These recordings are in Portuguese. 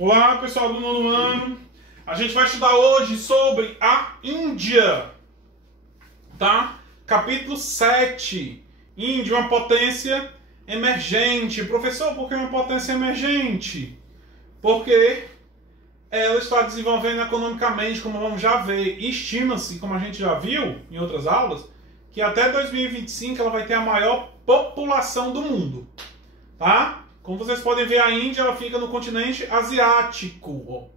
Olá, pessoal do nono ano. A gente vai estudar hoje sobre a Índia, tá? Capítulo 7. Índia, uma potência emergente. Professor, por que uma potência emergente? Porque ela está desenvolvendo economicamente, como vamos já ver. Estima-se, como a gente já viu em outras aulas, que até 2025 ela vai ter a maior população do mundo, tá? Como vocês podem ver, a Índia ela fica no continente asiático.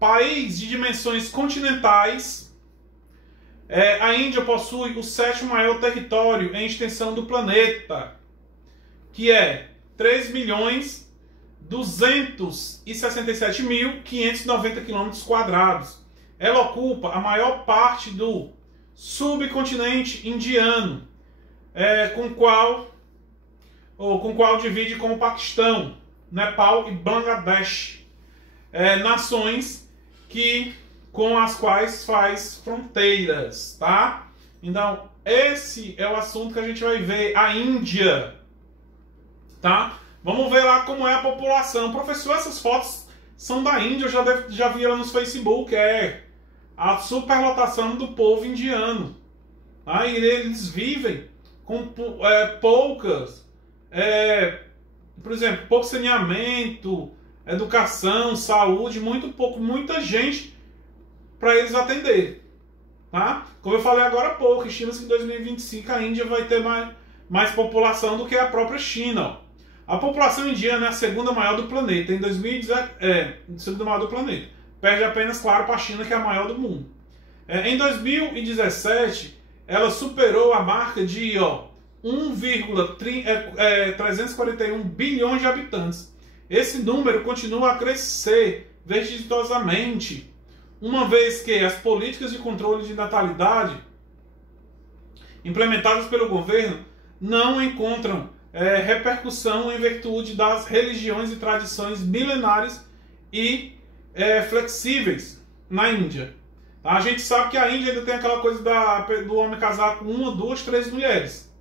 País de dimensões continentais. A Índia possui o 7º maior território em extensão do planeta, que é 3.267.590 km². Ela ocupa a maior parte do subcontinente indiano, com o qual divide com o Paquistão, Nepal e Bangladesh, nações com as quais faz fronteiras, tá? Então, esse é o assunto que a gente vai ver, a Índia, tá? Vamos ver lá como é a população. Professor, essas fotos são da Índia, eu já vi ela nos Facebook, a superlotação do povo indiano. Tá? E eles vivem com poucas... por exemplo, pouco saneamento, educação, saúde, muita gente para eles atenderem, tá? Como eu falei agora há pouco, estima-se que em 2025 a Índia vai ter mais população do que a própria China. Ó. A população indiana é a segunda maior do planeta. Em 2017, segunda maior do planeta. Perde apenas, claro, para a China, que é a maior do mundo. Em 2017, ela superou a marca de 1,341 bilhões de habitantes. Esse número continua a crescer vertiginosamente, uma vez que as políticas de controle de natalidade implementadas pelo governo não encontram repercussão em virtude das religiões e tradições milenares e flexíveis na Índia. A gente sabe que a Índia ainda tem aquela coisa do homem casar com 1, 2, 3 mulheres.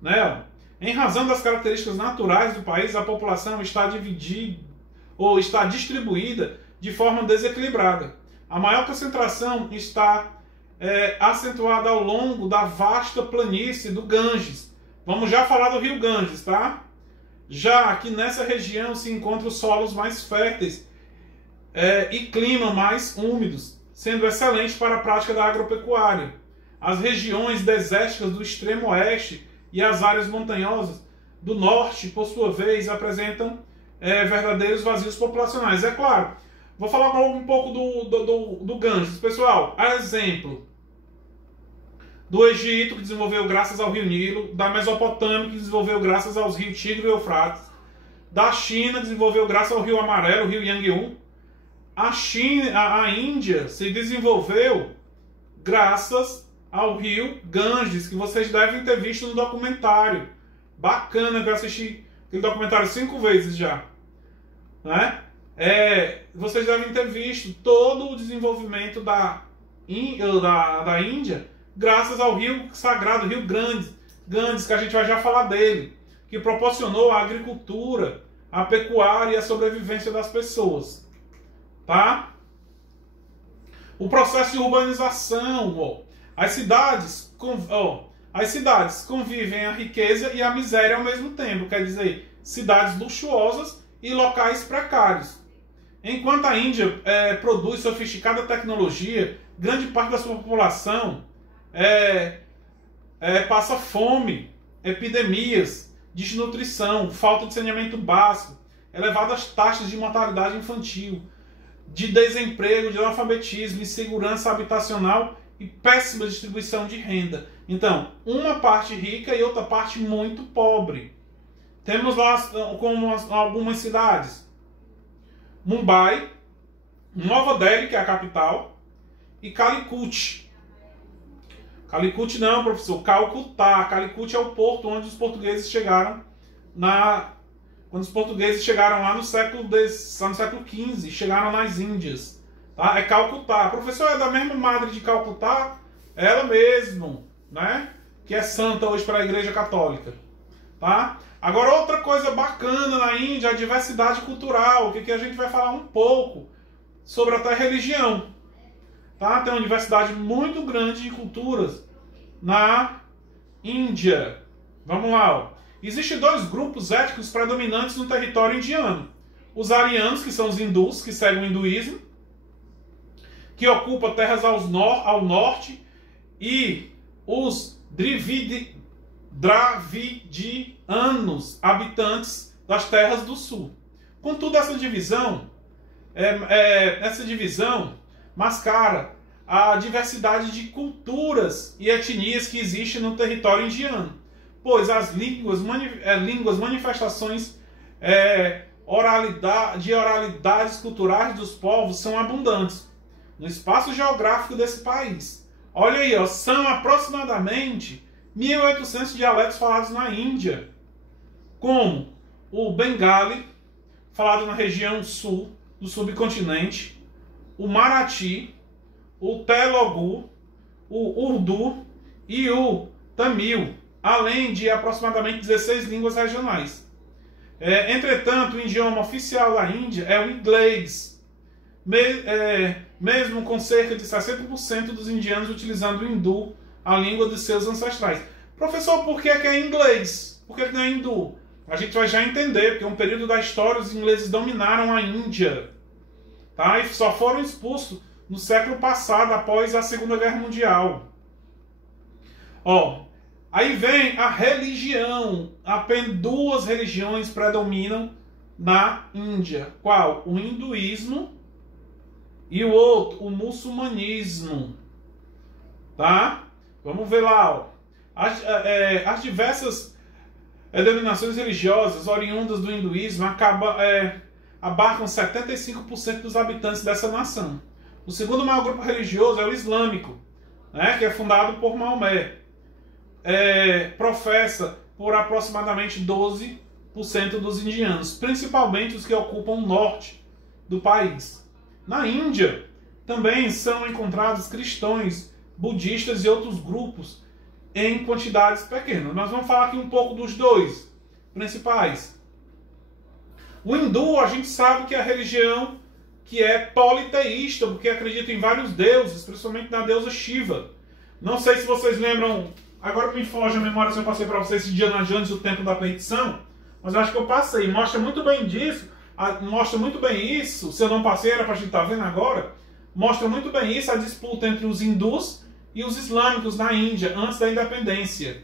Né? Em razão das características naturais do país, a população está distribuída de forma desequilibrada. A maior concentração está acentuada ao longo da vasta planície do Ganges. Vamos já falar do rio Ganges, tá? Já que nessa região se encontram os solos mais férteis e clima mais úmidos, sendo excelente para a prática da agropecuária. As regiões desérticas do extremo oeste e as áreas montanhosas do norte, por sua vez, apresentam verdadeiros vazios populacionais. É claro, vou falar um pouco do Ganges. Pessoal, a exemplo do Egito, que desenvolveu graças ao rio Nilo, da Mesopotâmia, que desenvolveu graças aos rios Tigre e Eufrates, da China, que desenvolveu graças ao rio Amarelo, o rio Yangtze. A Índia se desenvolveu graças ao rio Ganges, que vocês devem ter visto no documentário. Bacana, que eu assisti aquele documentário 5 vezes já. Né? Vocês devem ter visto todo o desenvolvimento da Índia graças ao rio sagrado, rio Ganges, que a gente vai já falar dele, que proporcionou a agricultura, a pecuária e a sobrevivência das pessoas. Tá? O processo de urbanização, as cidades convivem a riqueza e a miséria ao mesmo tempo, quer dizer, cidades luxuosas e locais precários. Enquanto a Índia produz sofisticada tecnologia, grande parte da sua população passa fome, epidemias, desnutrição, falta de saneamento básico, elevadas taxas de mortalidade infantil, de desemprego, de analfabetismo, insegurança habitacional e péssima distribuição de renda. Então, uma parte rica e outra parte muito pobre. Temos lá como algumas cidades: Mumbai, Nova Delhi, que é a capital, e Calicut. Calicut não, professor, Calcutá. Calicut é o porto onde os portugueses chegaram quando os portugueses chegaram lá no século XV, chegaram nas Índias. Tá? É Calcutá. Professor, é da mesma madre de Calcutá? Ela mesmo, né? Que é santa hoje para a Igreja Católica. Tá? Agora, outra coisa bacana na Índia é a diversidade cultural, que aqui a gente vai falar um pouco sobre até religião. Tá? Tem uma diversidade muito grande de culturas na Índia. Vamos lá. Ó. Existem dois grupos étnicos predominantes no território indiano. Os arianos, que são os hindus, que seguem o hinduísmo, que ocupam terras ao norte, e os dravidianos, habitantes das terras do sul. Contudo, essa divisão mascara a diversidade de culturas e etnias que existe no território indiano, pois as línguas, manifestações de oralidades culturais dos povos são abundantes no espaço geográfico desse país. Olha aí, ó, são aproximadamente 1.800 dialetos falados na Índia, como o Bengali, falado na região sul do subcontinente, o Marathi, o Telugu, o Urdu e o Tamil, além de aproximadamente 16 línguas regionais. Entretanto, o idioma oficial da Índia é o inglês, mesmo com cerca de 60% dos indianos utilizando o hindu, a língua de seus ancestrais. Professor, por que é inglês? Por que não é hindu? A gente vai já entender, porque é um período da história os ingleses dominaram a Índia. Tá? E só foram expulsos no século passado, após a Segunda Guerra Mundial. Ó, aí vem a religião. Apenas duas religiões predominam na Índia. Qual? O hinduísmo e o outro, o muçulmanismo. Tá? Vamos ver lá. Ó. As diversas denominações religiosas oriundas do hinduísmo abarcam 75% dos habitantes dessa nação. O segundo maior grupo religioso é o islâmico, né, que é fundado por Maomé. Professa por aproximadamente 12% dos indianos, principalmente os que ocupam o norte do país. Na Índia, também são encontrados cristãos, budistas e outros grupos em quantidades pequenas. Nós vamos falar aqui um pouco dos dois principais. O hindu, a gente sabe que é a religião que é politeísta, porque acredita em vários deuses, principalmente na deusa Shiva. Não sei se vocês lembram, agora me foge a memória se eu passei para vocês esse dia na Jandes o tempo da perdição, mas eu acho que eu passei. Mostra muito bem isso, se eu não passei era para a gente estar vendo agora, mostra muito bem isso, a disputa entre os hindus e os islâmicos na Índia, antes da independência.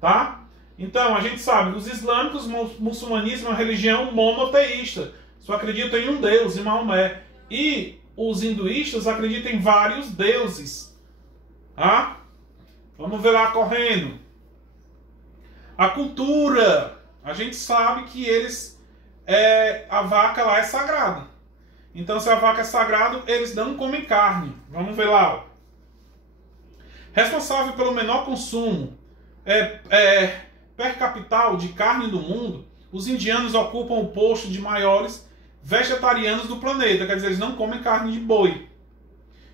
Tá? Então, a gente sabe que os islâmicos, o muçulmanismo é uma religião monoteísta, só acreditam em um Deus, em Maomé. E os hinduístas acreditam em vários deuses. Tá? Vamos ver lá correndo. A cultura. A gente sabe que a vaca lá é sagrada. Então, se a vaca é sagrada, eles não comem carne. Vamos ver lá. Ó. Responsável pelo menor consumo per capita de carne do mundo, os indianos ocupam o posto de maiores vegetarianos do planeta, quer dizer, eles não comem carne de boi.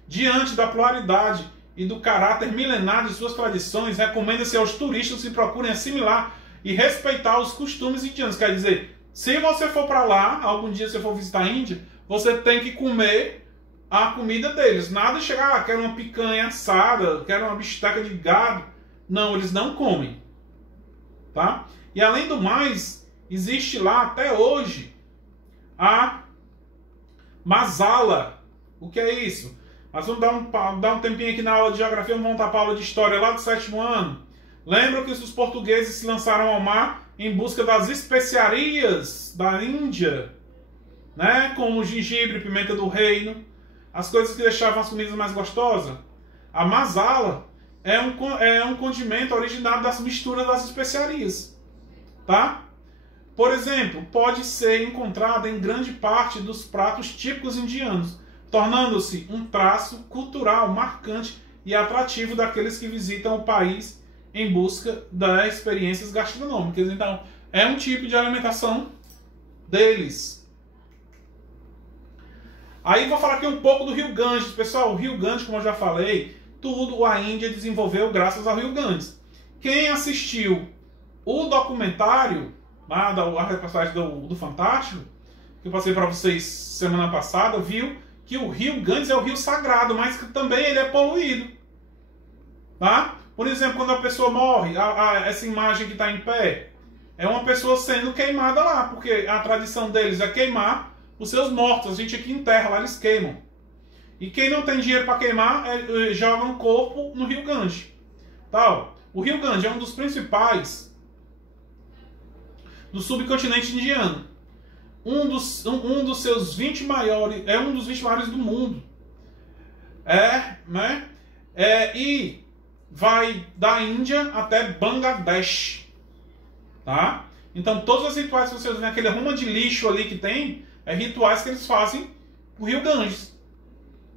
Diante da pluralidade e do caráter milenar de suas tradições, recomenda-se aos turistas que procurem assimilar e respeitar os costumes indianos. Quer dizer, se você for para lá, algum dia você for visitar a Índia, você tem que comer a comida deles. Nada de chegar, quero uma picanha assada, quero uma bisteca de gado. Não, eles não comem. Tá? E além do mais, existe lá até hoje a masala. O que é isso? Nós vamos dar um tempinho aqui na aula de geografia, vamos voltar para a aula de história lá do 7º ano. Lembram que os portugueses se lançaram ao mar em busca das especiarias da Índia, né? Como gengibre, pimenta do reino, as coisas que deixavam as comidas mais gostosas. A masala é um condimento originado das misturas das especiarias. Tá? Por exemplo, pode ser encontrada em grande parte dos pratos típicos indianos, tornando-se um traço cultural marcante e atrativo daqueles que visitam o país em busca das experiências gastronômicas. Então, é um tipo de alimentação deles. Aí vou falar aqui um pouco do Rio Ganges. Pessoal, o Rio Ganges, como eu já falei, tudo a Índia desenvolveu graças ao Rio Ganges. Quem assistiu o documentário, a reportagem do Fantástico, que eu passei para vocês semana passada, viu que o rio Ganges é o rio sagrado, mas que também ele é poluído. Tá? Por exemplo, quando a pessoa morre, essa imagem que está em pé, é uma pessoa sendo queimada lá, porque a tradição deles é queimar os seus mortos. A gente aqui enterra, lá eles queimam. E quem não tem dinheiro para queimar, joga um corpo no rio Ganges. Tá? O rio Ganges é um dos principais do subcontinente indiano. Um dos seus 20 maiores, é um dos 20 maiores do mundo. E vai da Índia até Bangladesh. Tá? Então todos os rituais que vocês veem, aquele arruma de lixo ali que tem, é rituais que eles fazem no rio Ganges.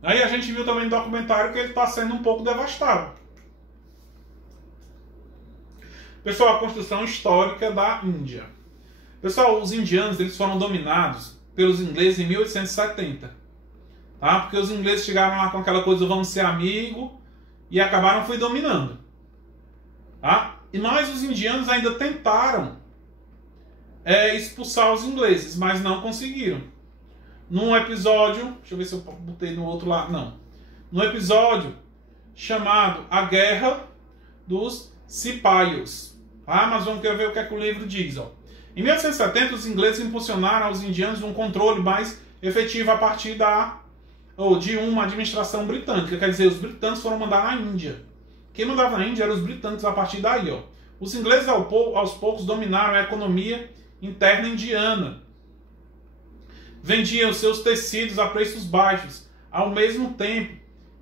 Aí a gente viu também no documentário que ele está sendo um pouco devastado. Pessoal, a construção histórica da Índia. Pessoal, os indianos eles foram dominados pelos ingleses em 1870. Tá? Porque os ingleses chegaram lá com aquela coisa, vamos ser amigos, e acabaram dominando. Tá? Mas os indianos ainda tentaram expulsar os ingleses, mas não conseguiram. Num episódio, deixa eu ver se eu botei no outro lado, não. Num episódio chamado A Guerra dos Cipaios. Tá? Mas vamos ver o que é que o livro diz. Ó. Em 1870, os ingleses impulsionaram aos indianos um controle mais efetivo a partir de uma administração britânica. Quer dizer, os britânicos foram mandar na Índia. Quem mandava na Índia eram os britânicos a partir daí. Ó. Os ingleses aos poucos dominaram a economia interna indiana. Vendiam seus tecidos a preços baixos, ao mesmo tempo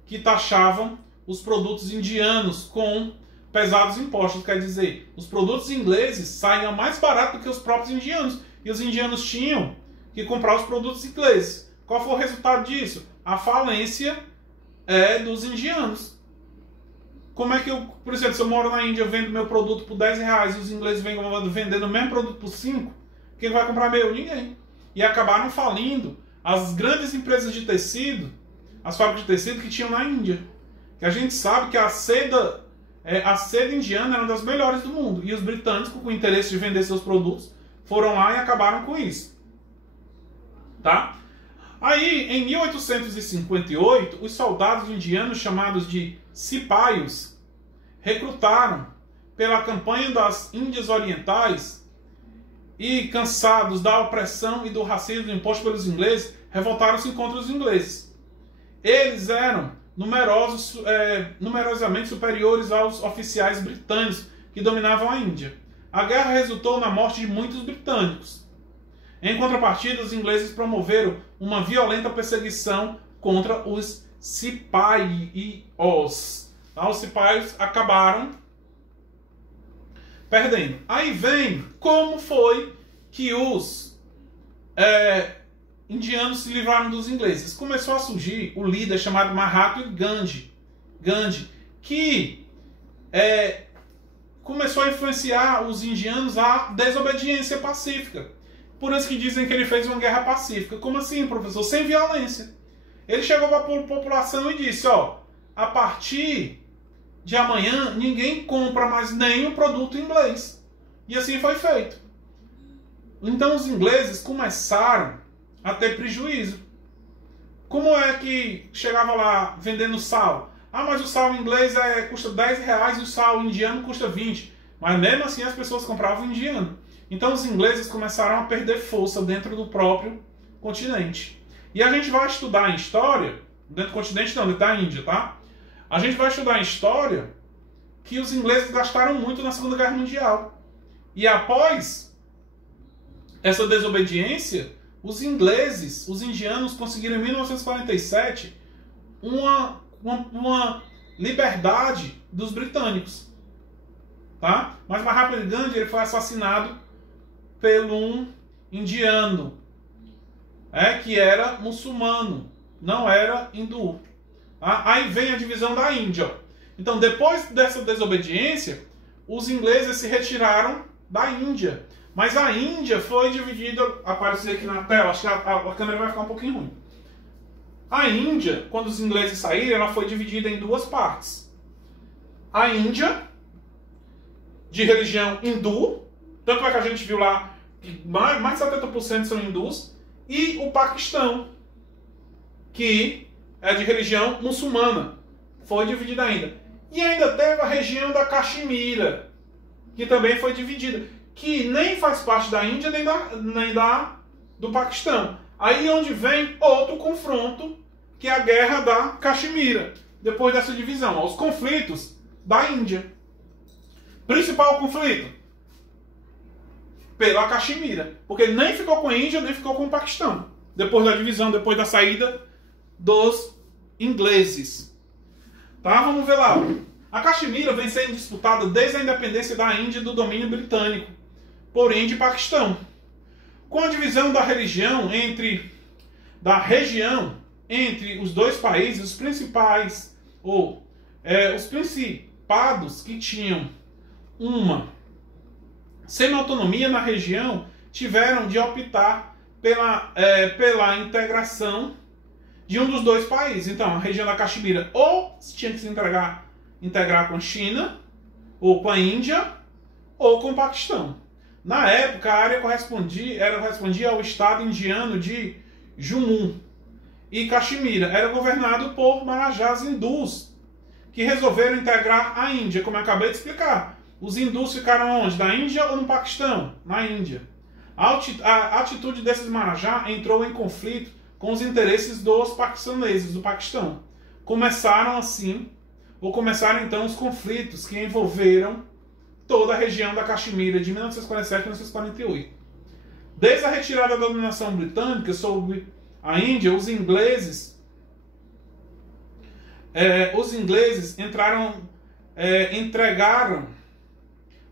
que taxavam os produtos indianos com pesados impostos. Quer dizer, os produtos ingleses saíam mais barato do que os próprios indianos. E os indianos tinham que comprar os produtos ingleses. Qual foi o resultado disso? A falência dos indianos. Como é que eu, por exemplo, se eu moro na Índia, eu vendo meu produto por R$10 e os ingleses vêm vendendo o mesmo produto por 5, quem vai comprar meu? Ninguém. E acabaram falindo as grandes empresas de tecido, as fábricas de tecido que tinham na Índia. Que a gente sabe que a seda indiana era uma das melhores do mundo. E os britânicos, com o interesse de vender seus produtos, foram lá e acabaram com isso. Tá? Aí, em 1858, os soldados indianos chamados de cipaios recrutaram pela campanha das Índias Orientais e, cansados da opressão e do racismo imposto pelos ingleses, revoltaram-se contra os ingleses. Eles eram numerosamente superiores aos oficiais britânicos que dominavam a Índia. A guerra resultou na morte de muitos britânicos. Em contrapartida, os ingleses promoveram uma violenta perseguição contra os cipaios. Tá? Os cipaios acabaram perdendo. Aí vem como foi que os indianos se livraram dos ingleses. Começou a surgir o líder chamado Mahatma Gandhi, que começou a influenciar os indianos à desobediência pacífica. Por isso que dizem que ele fez uma guerra pacífica. Como assim, professor? Sem violência. Ele chegou para a população e disse, ó, a partir de amanhã ninguém compra mais nenhum produto inglês. E assim foi feito. Então os ingleses começaram a ter prejuízo. Como é que chegava lá vendendo sal? Ah, mas o sal inglês custa R$10 e o sal indiano custa 20. Mas mesmo assim as pessoas compravam indiano. Então os ingleses começaram a perder força dentro do próprio continente. E a gente vai estudar em história, dentro do continente não, dentro da Índia, tá? A gente vai estudar em história que os ingleses gastaram muito na Segunda Guerra Mundial. E após essa desobediência, os ingleses, os indianos conseguiram em 1947 uma liberdade dos britânicos. Tá? Mas Mahatma Gandhi ele foi assassinado por um indiano que era muçulmano, não era hindu. Tá? Aí vem a divisão da Índia. Então, depois dessa desobediência, os ingleses se retiraram da Índia. Mas a Índia foi dividida, apareceu aqui na tela, acho que a câmera vai ficar um pouquinho ruim. A Índia, quando os ingleses saíram, ela foi dividida em duas partes. A Índia de religião hindu, tanto é que a gente viu lá que mais de 70% são hindus, e o Paquistão, que é de religião muçulmana, foi dividida ainda. E ainda teve a região da Caxemira, que também foi dividida, que nem faz parte da Índia nem do Paquistão. Aí onde vem outro confronto, que é a Guerra da Caxemira, depois dessa divisão, os conflitos da Índia. Principal conflito? Pela Caxemira, porque nem ficou com a Índia, nem ficou com o Paquistão, depois da divisão, depois da saída dos ingleses. Tá? Vamos ver lá. A Caxemira vem sendo disputada desde a independência da Índia do domínio britânico por Índia e Paquistão. Com a divisão da região entre os dois países, os principados que tinham uma semi-autonomia na região tiveram de optar pela integração de um dos dois países. Então, a região da Caxemira ou tinha que se integrar com a China, ou com a Índia, ou com o Paquistão. Na época, a área correspondia ao estado indiano de Jammu, e Caxemira era governado por marajás hindus, que resolveram integrar a Índia, como eu acabei de explicar. Os hindus ficaram onde? Na Índia ou no Paquistão? Na Índia. A atitude desses marajás entrou em conflito com os interesses dos paquistaneses, do Paquistão. Começaram então os conflitos que envolveram toda a região da Caxemira de 1947 a 1948. Desde a retirada da dominação britânica sobre a Índia, os ingleses entregaram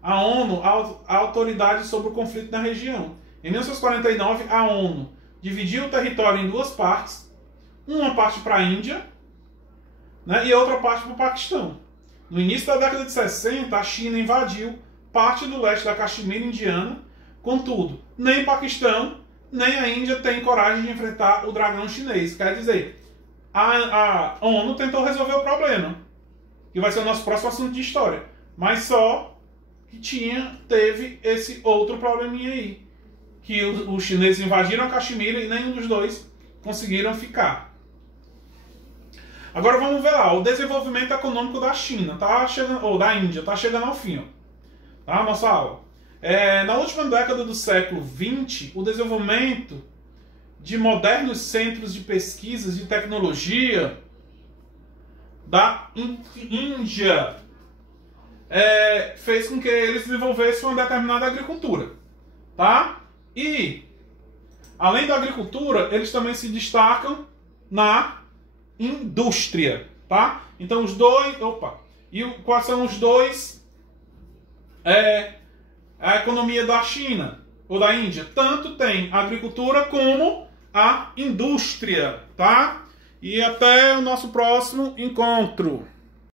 à ONU a autoridade sobre o conflito na região. Em 1949, a ONU dividiu o território em duas partes, uma parte para a Índia, né, e outra parte para o Paquistão. No início da década de 60, a China invadiu parte do leste da Caxemira indiana. Contudo, nem o Paquistão, nem a Índia têm coragem de enfrentar o dragão chinês. Quer dizer, a ONU tentou resolver o problema, que vai ser o nosso próximo assunto de história. Mas só que teve esse outro probleminha aí, que os chineses invadiram a Caxemira e nenhum dos dois conseguiram ficar. Agora vamos ver lá, o desenvolvimento econômico da China, ou da Índia, está chegando ao fim. Tá, nossa aula. Na última década do século XX, o desenvolvimento de modernos centros de pesquisas de tecnologia da Índia fez com que eles desenvolvessem uma determinada agricultura. Tá? E, além da agricultura, eles também se destacam na indústria, tá? Então os dois, quais são os dois? A economia da China ou da Índia, tanto tem a agricultura como a indústria, tá? E até o nosso próximo encontro.